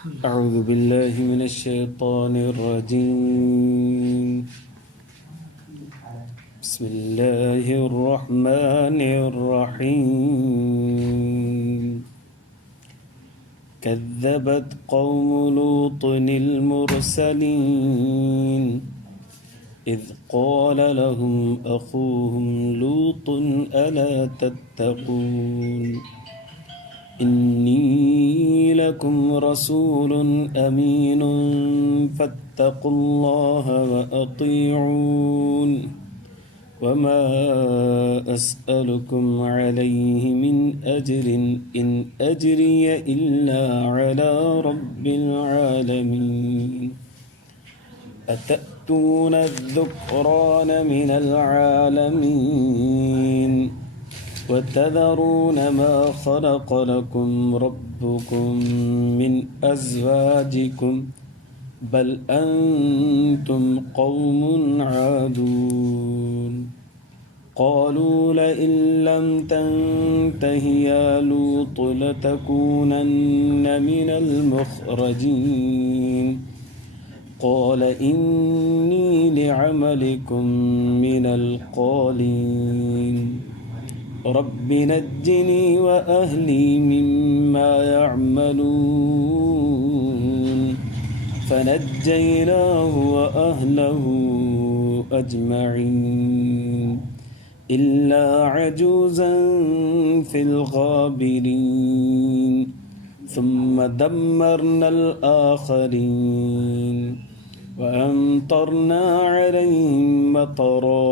أعوذ بالله من الشيطان الرجيم بسم الله الرحمن الرحيم كذبت قوم لوط المرسلين إذ قال لهم أخوهم لوط ألا تتقون إني لكم رسول أمين فاتقوا الله وأطيعون وما أسألكم عليه من أجر إن أجري إلا على رب العالمين أتأتون الذكران من العالمين وتذرون ما خلق لكم ربكم من أزواجكم بل أنتم قوم عادون قالوا لئن لم تنته يا لوط لتكونن من المخرجين قال إني لعملكم من القالين رب نجني وأهلي مما يعملون فنجيناه وأهله أجمعين إلا عجوزا في الغابرين ثم دمرنا الآخرين وأمطرنا عليهم مطرا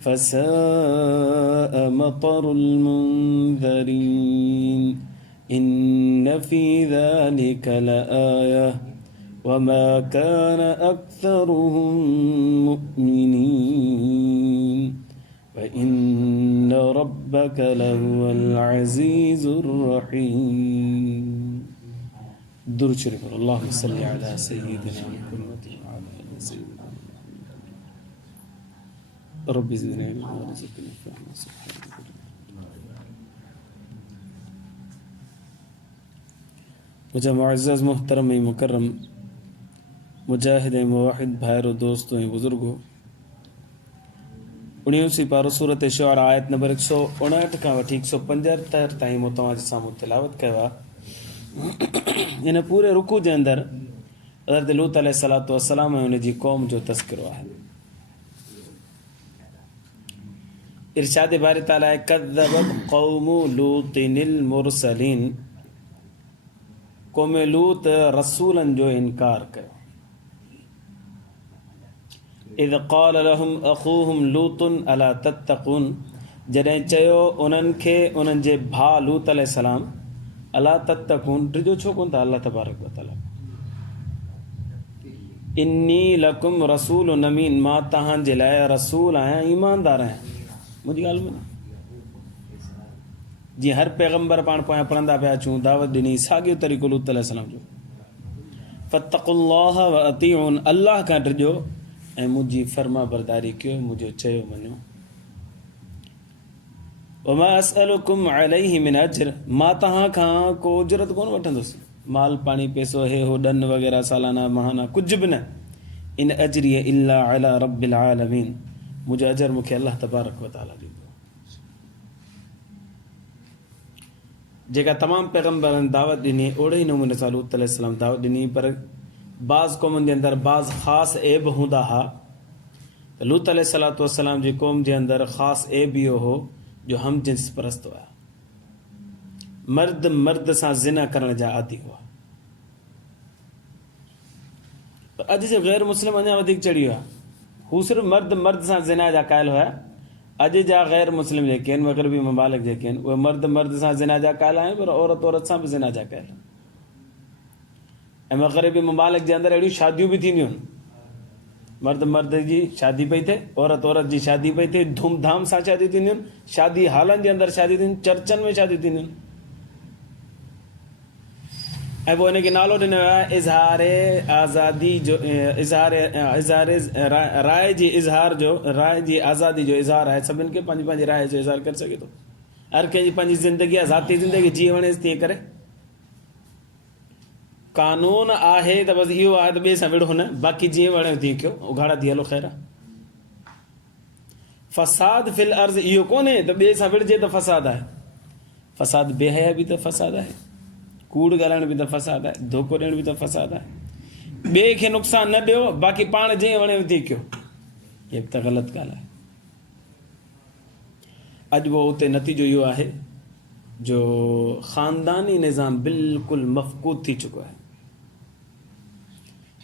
فساء مطر المنذرين إن في ذلك لآية وما كان أكثرهم مؤمنين وإن ربك لهو العزيز الرحيم درود شريف اللهم صل على سيدنا محمد وعلى آل سيدنا رب زدنا علما ورزقنا فهما سبحانك मुझे मुअज़्ज़ज़ मोहतरम मुकर्रम मुजाहिद मुवाहिद भाइरों दोस्तों बुज़ुर्गों 19 पारो सूरत शुआरा आयत नंबर 159 खां वठी 175 ताईं मूं तव्हांजे साम्हूं तिलावत कयो आहे। इन पूरे रुकू जे अंदरि हज़रत लूत अलैहिस्सलातु वस्सलाम ऐं उन जी क़ौम जो तज़किरो आहे। इरशाद बारी ताला कज़्ज़बत क़ौमु लूतिनिल मुरसलीन क़ौम लूत रसूलनि जो इनकार कयो। इज़ क़ाल लहुम अख़ूहुम लूतुन अला तत्तक़ून जॾहिं चयो उन्हनि खे उन्हनि जे भाउ लूत अलैहिस्सलाम अला तत्तक़ून टिजो छो कोन था अल्लाह तबारक व तआला इन्नी लकुम रसूलुन अमीन मां तव्हांजे लाइ रसूल आहियां ईमानदार आहियां। मुंहिंजी ॻाल्हि में जीअं हर पैगम्बर पाण पोयां पढ़ंदा पिया अचूं दावत ॾिनी साॻियो तरीक़ो लूत अलैहिस्सलाम जो फत्तक़ुल्लाह व अतीउन अल्लाह खां ॾिजो ऐं मुंहिंजी फर्मा बरदारी कयो मुंहिंजो चयो मञो। वमा असअलुकुम अलैहि मिन अज्र मां तव्हां खां को उजरत कोन वठंदुसि माल पाणी पैसो हे हो ॾन वग़ैरह सालाना महाना कुझु बि न इन अजरी इल्ला अला रब्बिल आलमीन मुंहिंजो अजर मूंखे अल्लाह तबारक व तआला ॾींदो। जेका तमामु पैगम्बरनि दावत ॾिनी ओड़े ई नमूने सां लूत अलैहिस्सलाम दावत ॾिनी पर बाज़ क़ौमुनि जे अंदरि बाज़ ख़ासि ऐब हूंदा हुआ त लूत अलैहिस्सलातु वस्सलाम जी क़ौम जे अंदरि ख़ासि ऐब इहो हो जो हम जिन्स परस्त हुआ मर्द मर्द सां ज़िना करण जा आदी हुआ। पर अॼु जो ग़ैर मुस्लिम अञा वधीक चढ़ी वियो आहे हू सिर्फ़ु मर्द मर्द सां ज़िना जा क़ाइल हुआ। अॼु जा ग़ैर मुस्लिम जेके आहिनि मग़रिबी ममालिक जेके आहिनि उहे मर्द मर्द सां ज़िना जा क़ाइल आहिनि पर औरत औरत सां बि ज़िना जा क़ाइल आहिनि। ऐं मग़रिबी ममालिक जे अंदरि अहिड़ियूं शादियूं बि थींदियूं आहिनि मर्द मर्द जी शादी पई थिए औरत औरत जी शादी पई थिए धूमधाम सां शादियूं थींदियूं आहिनि शादी हालनि जे अंदरि शादियूं थींदियूं चर्चनि में शादियूं थींदियूं आहिनि। ऐं पोइ हिनखे नालो ॾिनो आहे इज़हार आज़ादी जो इज़हार राय जी इज़हार जो राय जी आज़ादी जो इज़हार आहे। सभिनि खे पंहिंजी पंहिंजी राय जो इज़हार करे सघे थो हर कंहिंजी पंहिंजी ज़िंदगी आहे ज़ाती ज़िंदगी जीअं वणेसि तीअं करे। कानून आहे त बसि इहो आहे त ॿिए सां विड़ो न, बाक़ी जीअं वणे तीअं कयो, उघाड़ा थी हलो ख़ैर आहे। फ़साद फिल अर्ज़ इहो कोन्हे त ॿिए सां विड़जे त फ़साद आहे। फ़साद बेहया बि त फ़साद आहे, कूड़ ॻाल्हाइण बि त फ़साद आहे, धोखो ॾियण बि त फ़साद आहे। ॿिए खे नुक़सानु न ॾियो, बाक़ी पाण जीअं वणे तीअं कयो, इहा बि त ग़लति ॻाल्हि आहे। अॼु उहो उते नतीजो इहो आहे जो ख़ानदानी निज़ाम बिल्कुलु मफ़क़ूद थी चुको आहे।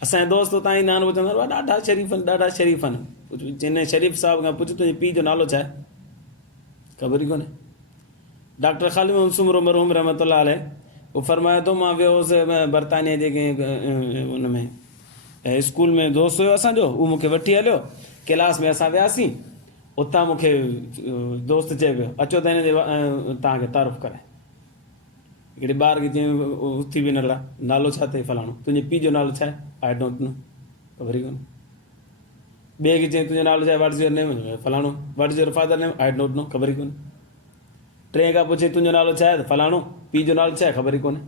असांजे दोस्त उतां ईंदा आहिनि, चवंदा आहिनि ॾाढा शरीफ़ आहिनि, ॾाढा शरीफ़ आहिनि। जिन शरीफ़ साहिब खां पुछ तुंहिंजे पीउ जो नालो छा आहे, ख़बर ई कोन्हे। डॉक्टर ख़ालिद मसूम मरहूम रहमतुल्लाह अलैह उहो फरमाए थो, मां वियो हुउसि बरतानिया जेके उन में स्कूल में दोस्त हुयो असांजो, उहो मूंखे वठी हलियो, क्लास में असां वियासीं। उतां मूंखे दोस्त चए पियो अचो त हिन जे तव्हांखे तारीफ़ कराए। हिकिड़े ॿार खे जीअं उथी बि नगड़ा, नालो छा अथई फलाणो, तुंहिंजे पीउ जो नालो छा आहे, आई डोंट नो, ख़बर ई कोन्हे। ॿिए खे चई तुंहिंजो नालो छा आहे, व्हाट इज़ योर नेम, फलाणो, what is your father name, I don't know, ख़बर ई कोन्हे। टे खां पुछे तुंहिंजो नालो छा आहे, त फलाणो, पीउ जो नालो छा आहे, ख़बर ई कोन्हे।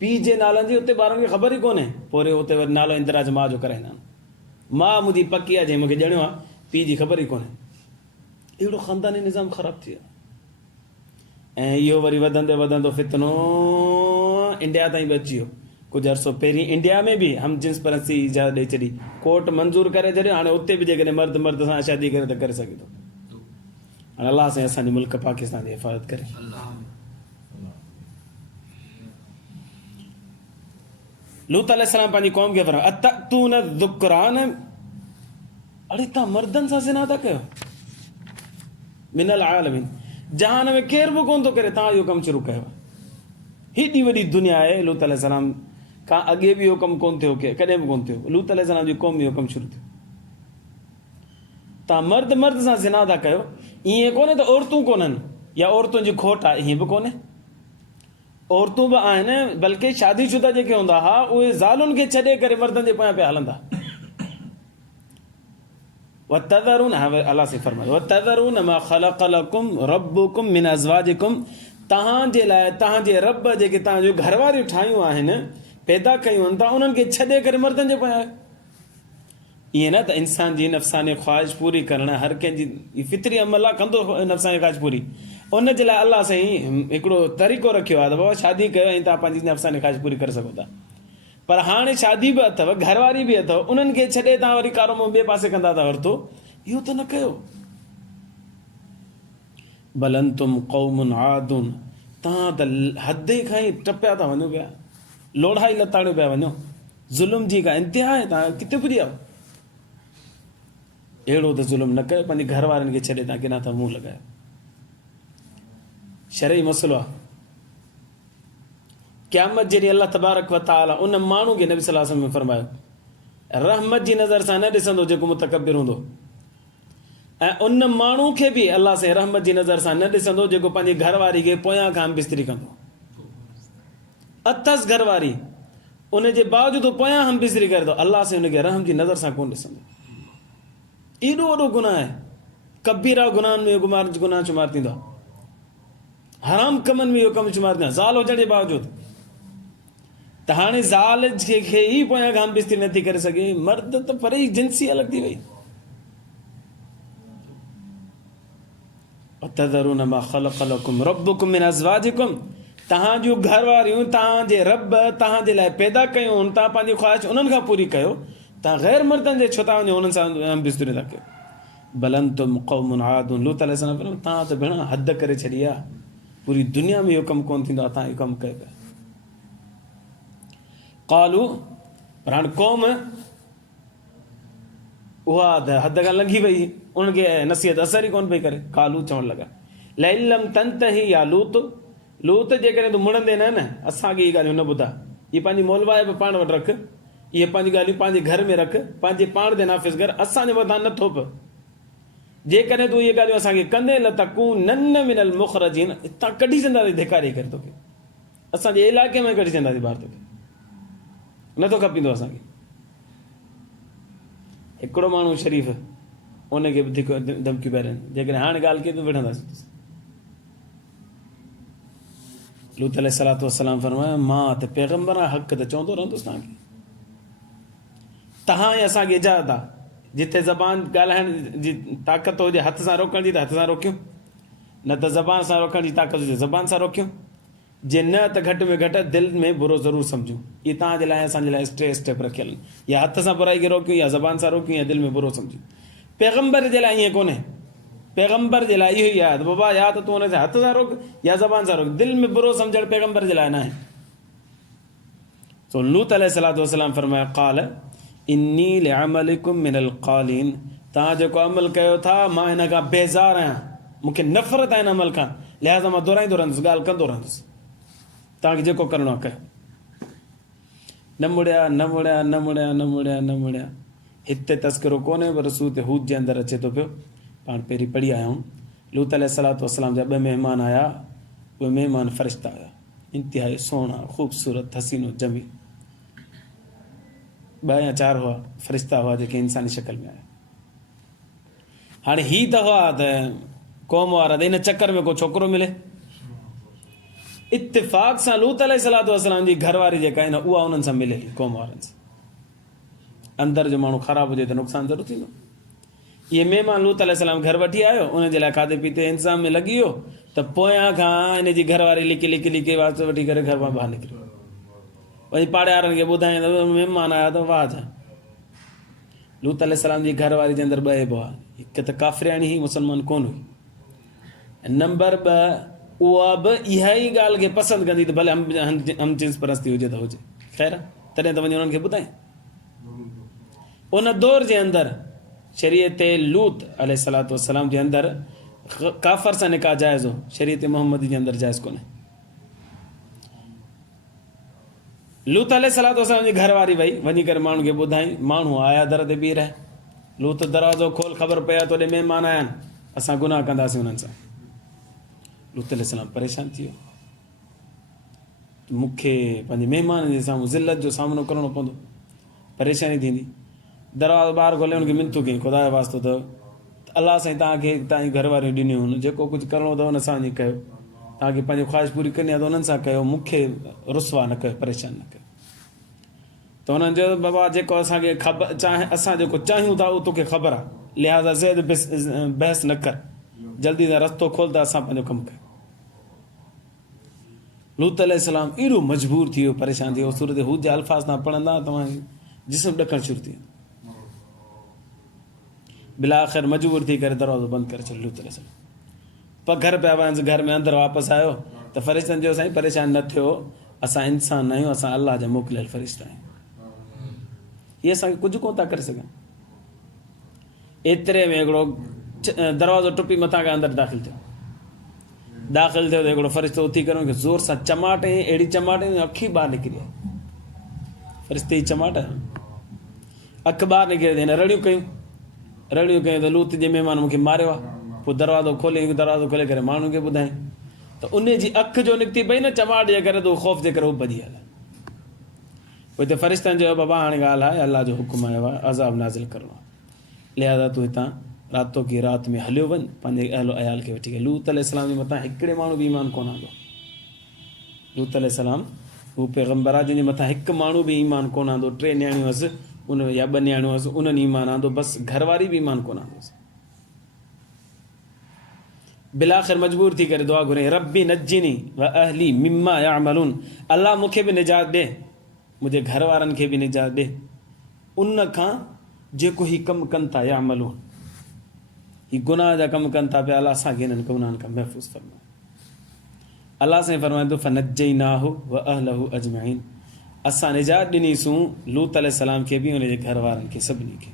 पीउ जे नालनि जी उते ॿारनि खे ख़बर ई कोन्हे, पोइ उते वरी नालो इंदिराज माउ जो कराईंदा आहिनि। माउ मुंहिंजी पकी आहे, जंहिं मूंखे ॼणियो आहे, पीउ जी ख़बर ई कोन्हे। अहिड़ो ख़ानदानी निज़ाम ख़राबु थी वियो। ऐं इहो वरी वधंदे वधंदो फितनो इंडिया ताईं बि अची वियो। कुझु अर्सो पहिरीं इंडिया में बि हम जिन्स परस्ती इजाज़त ॾेई छॾी, कोर्ट मंज़ूर करे छॾियो, हाणे उते बि जेकॾहिं मर्द मर्द सां शादी करे त करे सघे थो। हाणे अलाह साईं असांजे मुल्क पाकिस्तान जी हिफ़ाज़त करे। लूत अलैहिस्सलाम पंहिंजी क़ौम खे फरमायो अतअतून ज़ुक्रान, अड़े तव्हां मर्दनि सां ज़िना था कयो, मिनल आलमीन, जहान में केर बि कोन थो करे, तव्हां इहो कमु शुरू कयो। हेॾी वॾी दुनिया आहे, लूत अलैहिस्सलाम खां अॻे बि इहो कमु कोन थियो, कॾहिं बि कोन थियो। लूत अलैहिस्सलाम जी क़ौम इहो कमु शुरू थियो। तव्हां मर्द मर्द सां ज़िना था कयो, ईअं कोन्हे त औरतूं कोन्हनि या औरतुनि जी खोट आहे, ईअं बि कोन्हे। औरतूं बि आहिनि, बल्कि शादीशुदा जेके हूंदा हुआ उहे ज़ालुनि खे छॾे करे मर्दनि जे पोयां पिया हलंदा। वतज़रून, अल्लाह से फरमायो वतज़रून मा ख़लक़ लकुम रब्बुकुम मिन अज़वाजिकुम, तव्हांजे लाइ तव्हांजे रब जेके तव्हांजो घरवारियूं ठाहियूं आहिनि, पैदा कयूं आहिनि, तव्हां उन्हनि खे छॾे करे मर्दनि जे पोयां। ईअं न त इंसान जी नफ़सानी ख़्वाहिश पूरी करणु हर कंहिंजी फितरी अमल आहे, कंदो नफ़सानी ख़्वाहिश पूरी। उन जे लाइ अलाह साईं हिकिड़ो तरीक़ो रखियो आहे त बाबा शादी कयो ऐं तव्हां पंहिंजी नफ़सानी ख़्वाहिश पूरी करे सघो था। पर हाणे शादी बि अथव, घरवारी बि अथव, उन्हनि खे छॾे तव्हां वरी कारो मुंहुं ॿिए पासे कंदा था वरितो, इहो त न कयो। बलंतुम क़ौमुन आदुन, तव्हां त हद खां ई टपिया था वञो पिया, लोढ़ाई लताड़ियो पिया वञो, ज़ुल्म जी का इंतिहा आहे, तव्हां किथे पुॼी आयो। अहिड़ो त ज़ुल्म न कयो, पंहिंजे घर वारनि खे छॾे तव्हां किना था मुंहुं लॻायो। शरई मसइलो आहे। क़यामत जॾहिं अल्लाह तबारक व तआला उन माण्हू खे नबी सल्लल्लाहु अलैहि वसल्लम में फरमायो रहमत जी नज़र सां न ॾिसंदो जेको मुतकब्बिर हूंदो, ऐं उन माण्हू खे बि अल्लाह साईं रहमत जी नज़र सां न ॾिसंदो जेको पंहिंजी घरवारी खे पोयां खां बिस्तरी कंदो। अथसि घरवारी, उनजे बावजूदि पोयां हम बिस्तरी करे थो, अल्लाह साईं उनखे रहम जी नज़र सां कोन ॾिसंदो। एॾो वॾो गुनाह आहे, कबीरा गुनाहनि में गुनाह शुमार थींदो आहे, हराम कमनि में इहो कमु शुमार थींदो आहे, ज़ाल हुजण जे बावजूदि। त हाणे ज़ाल खे ई पोयां खां बिस्तरी नथी करे सघे, मर्द त परे ई जिंसी अलॻि थी वई। वतज़रून मा ख़लक़ लकुम रब्बुकुम मिन अज़वाजिकुम, तव्हां जूं घरवारियूं तव्हांजे रब तव्हांजे लाइ पैदा कयूं, तव्हां पंहिंजी ख़्वाहिश उन्हनि खां पूरी कयो, तव्हां ग़ैर मर्दनि जे छो था वञो उन्हनि सां बिस्तरी था कयो। बलंतुम क़ौमुन आदुन, लूत अलैहिस्सलाम तव्हां त भेण हद करे छॾी आहे, पूरी दुनिया में इहो कमु कोन थींदो आहे, तव्हां इहो कमु कयो पिया। क़ालू, पर हाणे क़ौम उहा हद खां लंघी वई, उनखे नसीहत असर ई कोन पई करे। क़ालू चवणु लॻा लइन लम तंतही या लूत, लूत जेकॾहिं तूं मुड़ंदे न असांखे इहे ॻाल्हियूं न ॿुधा, इहे पंहिंजी मोलवाए बि पाण वटि रख, इहे पंहिंजी ॻाल्हियूं पंहिंजे घर में रख, पंहिंजे पाण ते नाफ़िज़ कर, असांजे मथां न थोप। जेकॾहिं तूं इहे ॻाल्हियूं असांखे कंदे लतकूनन मिनल मुख़रजीन, हितां कढी छॾींदासीं धिकारी करे तोखे, असांजे इलाइक़े में कढी छॾींदासीं ॿाहिरि, तोखे नथो खपींदो असांखे। हिकिड़ो माण्हू शरीफ़ उनखे बि धमकियूं पिया ॾियनि, जेकॾहिं हाणे ॻाल्हि कई त वठंदासीं। लूत अलैहिस्सलातु वस्सलाम फरमाया मां त पैगंबर आहियां, हक़ त चवंदो रहंदुसि तव्हांखे। तव्हां ऐं असांखे इजाज़त आहे जिथे ज़बान ॻाल्हाइण जी ताक़त हुजे हथ सां रोकण जी त हथ सां रोकियूं, न त ज़बान सां रोकण जी ताक़त हुजे ज़बान सां रोकियूं, जे न त घटि में घटि दिलि में बुरो ज़रूरु सम्झूं। इहे तव्हांजे लाइ असांजे लाइ स्टेप रखियल आहिनि, या हथ सां बुराई खे रोकियूं, या ज़बान सां रोकियूं, या दिलि में बुरो सम्झूं। पैगंबर जे लाइ ईअं कोन्हे, पैगंबर जे लाइ इहो ई आहे त बाबा या त तूं हुन सां हथ सां रोक या ज़बान सां रोक, दिलि में बुरो सम्झणु पैगंबर जे लाइ न आहे। तो लूत अलैहिस्सलातु वस्सलाम फरमाया क़ाल इन्नी लिअमलिकुम मिनल क़ालिन, तव्हां जेको अमल कयो था मां हिन खां बेज़ार आहियां, मूंखे नफ़रत आहे हिन अमल खां, लिहाज़ा मां दोहराईंदो रहंदुसि, ॻाल्हि कंदो रहंदुसि। तव्हांखे जेको करिणो आहे कयो। न मुड़िया न मुड़िया न मुड़िया न मुड़िया न मुड़िया। हिते तस्करो कोन्हे पर सूरत हूद जे अंदरि अचे थो पियो, पाण पहिरीं पढ़ी आया आहियूं। लूत अलैहिस्सलातु वस्सलाम जा 2 महिमान आया, उहे महिमान फ़रिश्ता हुया, इंतिहाई सुहिणा ख़ूबसूरत हसीनो जमी। 2 या 4 हुआ फ़रिश्ता हुआ जेके इंसानी शक्ल में आया। हाणे ही त हुआ त क़ौम वारा त इन चकर में को छोकिरो मिले, इत्तिफ़ाक़ सां लूत अलैहिस्सलातु वस्सलाम जी घरवारी जेका आहे न उहा उन्हनि सां मिले क़ौम वारनि सां। अंदरि जो माण्हू ख़राबु हुजे त नुक़सानु ज़रूरु थींदो। इहे महिमान लूत अलैहिस्सलाम घर वठी आयो, उनजे लाइ खाधे पीते इंतज़ाम में लॻी वियो, त पोयां खां इन जी घरवारी लिकी वास्ते वठी करे घर मां ॿाहिरि निकिरियो, वरी पाड़े वारनि खे ॿुधाईं त महिमान आया त वाह जा। लूत अलैहिस्सलाम जी घरवारी जे अंदरि 2 ऐब हुआ, हिकु त काफ़िराणी हुई, मुसलमान कोन हुई, नंबर 2 उहा बि इहा ई ॻाल्हि खे पसंदि कंदी त भले हम जिन्स परस्ती हुजे त हुजे, ख़ैर तॾहिं त वञी उन्हनि खे ॿुधाए। उन दौर जे अंदरि शरीयत लूत अलैहिस्सलातु वस्सलाम जे अंदरि काफ़र सां निकाह जाइज़ हो, शरीयत मोहम्मदी जे अंदरि जाइज़ कोन्हे। लूत अलैहिस्सलातु वस्सलाम जी घरवारी वई वञी करे माण्हू खे ॿुधाई, माण्हू आया दर ते बीह रहे, लूत दरवाज़ो खोल, ख़बर पए तोॾे महिमान आया आहिनि, असां गुनाह कंदासीं उन्हनि सां। लूत अलैहिस्सलाम परेशान थी वियो, मूंखे पंहिंजे महिमाननि जे साम्हूं ज़िलत जो सामनो करिणो पवंदो, परेशानी थींदी। दरवाज़ो ॿाहिरि खोले हुनखे मिनतूं कयूं, ख़ुदा जो वास्तो अथव अलाह साईं तव्हांखे तव्हांजी घरवारियूं ॾिनियूं आहिनि, जेको कुझु करिणो अथव हुन सां वञी कयो, तव्हांखे पंहिंजी ख़्वाहिश पूरी करणी आहे त उन्हनि सां कयो, मूंखे रुसवा न कयो, परेशान न कयो। त हुननि चयो बाबा जेको असांखे ख़बर असां जेको चाहियूं था उहो तोखे ख़बर आहे, लिहाज़ा ज़ैद बहस न कर, जल्दी सां रस्तो खोल त असां पंहिंजो कमु कयूं। लूत अलैहिस्सलाम एॾो मजबूर थी वियो, परेशान थी वियो, सूरत हूद जा अल्फाज़ तव्हां पढ़ंदा तव्हांजी जिस्म ॾकणु शुरू थी वेंदो। बिला आख़िर मजबूर थी करे दरवाज़ो बंदि करे छॾियो लूत अलैहिस्सलाम, पर घर पिया वञनि, घर में अंदरि वापसि आयो त फ़रिश्तनि चयो साईं परेशान न थियो, असां इंसान न आहियूं, असां अलाह जा मोकिलियल फ़रिश्ता आहियूं, इहे असांखे कुझु कोन था करे सघनि। एतिरे में हिकिड़ो दरवाज़ो टुपी मथां खां अंदरि दाख़िल थियो त हिकिड़ो फ़रिश्तो उथी करे हुनखे ज़ोर सां चमाटे, अहिड़ी चमाटे अखी ॿाहिरि निकिरी आई, फ़रिश्ते जी चमाट अखि ॿाहिरि निकिरी हिन रड़ियूं कयूं त लूत जे महिमान मूंखे मारियो आहे। पोइ दरवाज़ो खोले करे माण्हुनि खे ॿुधाई त उन जी अखि जो निकिती पई न चमाट जे करे, त उहो ख़ौफ़ जे करे उहो भॼी हलिया। पोइ हिते फ़रिश्तनि चयो बाबा हाणे ॻाल्हि आहे, अलाह जो हुकुम आयो आहे, अज़ाब नाज़िल करिणो आहे, लिहाज़ा तूं हितां रातो की राति में हलियो वञ पंहिंजे अहलो अयाल खे वठी करे। लूत अलैहिस्सलाम जे मथां हिकिड़े माण्हू बि ईमान कोन आंदो। लूत अलैहिस्सलाम हू पैगंबर आहे जंहिंजे मथां हिकु माण्हू बि ईमान कोन आंदो, 3 न्याणियूं हुअसि उन या 2 न्याणियूं हुअसि उन्हनि ईमान आंदो, बसि घरवारी बि ईमान कोन आंदोसि। बिलाख़िर मजबूर थी करे दुआ घुरे, रब्बी नज्जिनी व अहली मिम्मा यामलून, अलाह मूंखे बि निजात ॾे, मुंहिंजे घर वारनि खे बि निजात ॾे उन खां जेको ही कमु कनि था, यामलून ही गुनाह जा कमु कनि था पिया, अलाह असांखे हिननि गुनाहनि खां महफ़ूज़ फरमाए। अलाह साईं फरमाईंदो फनज्जैनाहु व अहलहु अजमईन, असां निजात ॾिनीसूं लूत अलैहिस्सलाम खे बि हुनजे घर वारनि खे सभिनी खे,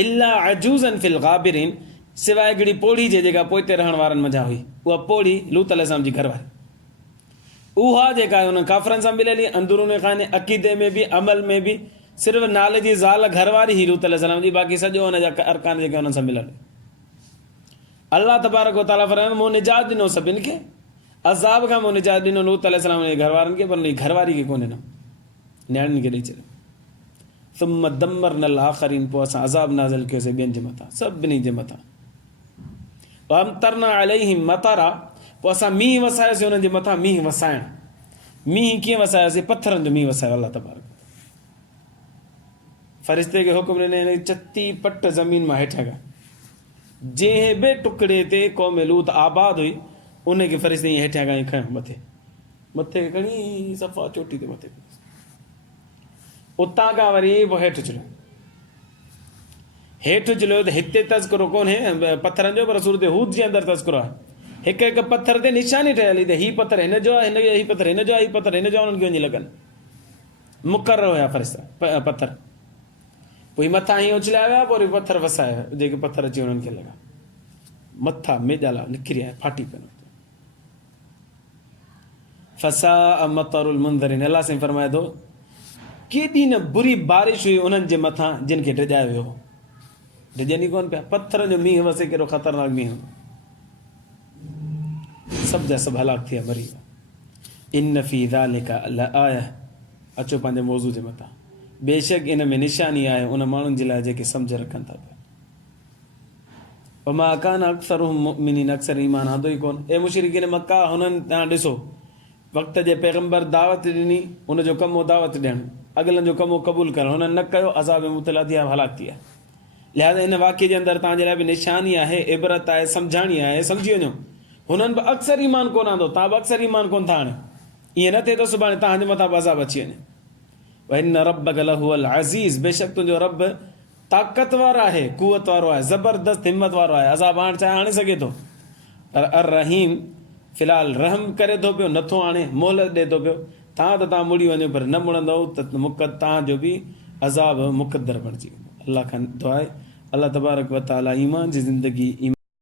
इल्ला अजूज़न फिल गाबिरीन, सिवाय हिकिड़ी पोड़ी जे जेका पोइते रहण वारनि मंझां हुई, उहा पोड़ी लूत अलैहिस्सलाम जी घरवारी, उहा जेका आहे हुन काफ़रनि सां मिलियल, अंदरून खाने अक़ीदे में बि अमल में बि सिर्फ़ु नाले जी ज़ाल घरवारी ही लूत अलैहिस्सलाम जी, बाक़ी सॼो हुनजा अरकान जेके हुननि सां मिलियल। अल्लाह तबारक व तआला फरमाए मूं निजात ॾिनो सभिनि खे, अज़ाब खां मूं निजात ॾिनो लूत अलैहिस्सलाम जे घरवारनि खे, पर हुनजी घरवारी खे कोन ॾिनो, न्याणियुनि खे ॾेई छॾियो। सुम्म दम्मरनल आख़रीन, पोइ असां अज़ाब नाज़िल कयोसीं ॿियनि जे मथां, सभिनी जे मथां। वअमतरना अलैहिम मतरा, पोइ असां मींहुं वसायोसीं हुननि जे मथां मींहुं वसाइण मींहुं कीअं वसायोसीं पथरनि जो मींहुं वसायो अलाह तबारक फ़रिश्ते खे हुकुम ॾिनई चती पट ज़मीन मां हेठि कया जंहिं बि टुकड़े ते क़ौम लूत आबाद हुई उनखे फ़रिश्ते ईअं हेठियां खणी खयो मथे खणी सफ़ा चोटी ते मथे उतां खां वरी पोइ हेठि चलियो त हिते तज़किरो कोन्हे पथरनि जो पर सूरत हूद जे अंदरि तज़किरो आहे हिकु हिकु पथर ते निशानी ठहियल हुई त हीउ पथर हिन जो आहे हीउ पथर हिन जो आहे हीउ पथर हिन जो आहे उन्हनि खे वञी लॻनि मुक़ररु हुया फ़रिश्ता पथर पोइ मथां हीअं उछलिया विया पोइ वरी पथर वसाया जेके पथर अची उन्हनि खे लॻा मथां मेॼाला निकिरी आया फाटी पिया फसा मतरुल मुंदरिन अलाह साईं फरमाए थो केॾी न बुरी बारिश हुई उन्हनि जे मथां जिन खे डिॼायो वियो डिॼनि ई कोन पिया पथरनि जो मींहुं वसे कहिड़ो ख़तरनाक मींहुं सभु जा सभु हलाक थिया मरी विया इन फी ज़ालिका लआया अचो पंहिंजे मौज़ू जे मथां बेशक इन में निशानी आहे उन माण्हुनि जे लाइ जेके सम्झ रखनि था पिया वमा कान अक्सरुहुम मुमिनीन अक्सर ईमान आंदो ई कोन ए मुशरिकीन मक्का हुननि तव्हां ॾिसो वक़्त जे पैगंबर दावत ॾिनी उनजो कमु हो दावत ॾियणु अॻिलनि जो कमु हो क़बूल करणु हुननि न कयो अज़ाब मुब्तला थिया हलाक थिया लिहाज़ा इन वाक़े जे अंदरि तव्हांजे लाइ बि निशानी आहे इबरत आहे सम्झाणी आहे सम्झी वञो हुननि बि अक्सर ईमान कोन आंदो तव्हां बि अक्सर ईमान कोन था हाणे ईअं न थिए थो सुभाणे तव्हांजे मथां बि अज़ाब अची वञे वइन रब्बक लहुवल अज़ीज़ बेशक तुंहिंजो रब ताक़तवर आहे कुवत वारो आहे ज़बरदस्त हिम्मत वारो आहे अज़ाब हाणे चाहे आणे सघे थो पर अर रहीम फ़िलहाल रहम करे थो पियो नथो हाणे मोहलत ॾिए थो पियो तव्हां मुड़ी वञो पर न मुड़ंदव त तव्हांजो बि अज़ाब मुक़दर बणिजी वेंदो अलाह खां दुआ आहे अल्लाह तबारक व तआला ईमान जी ज़िंदगी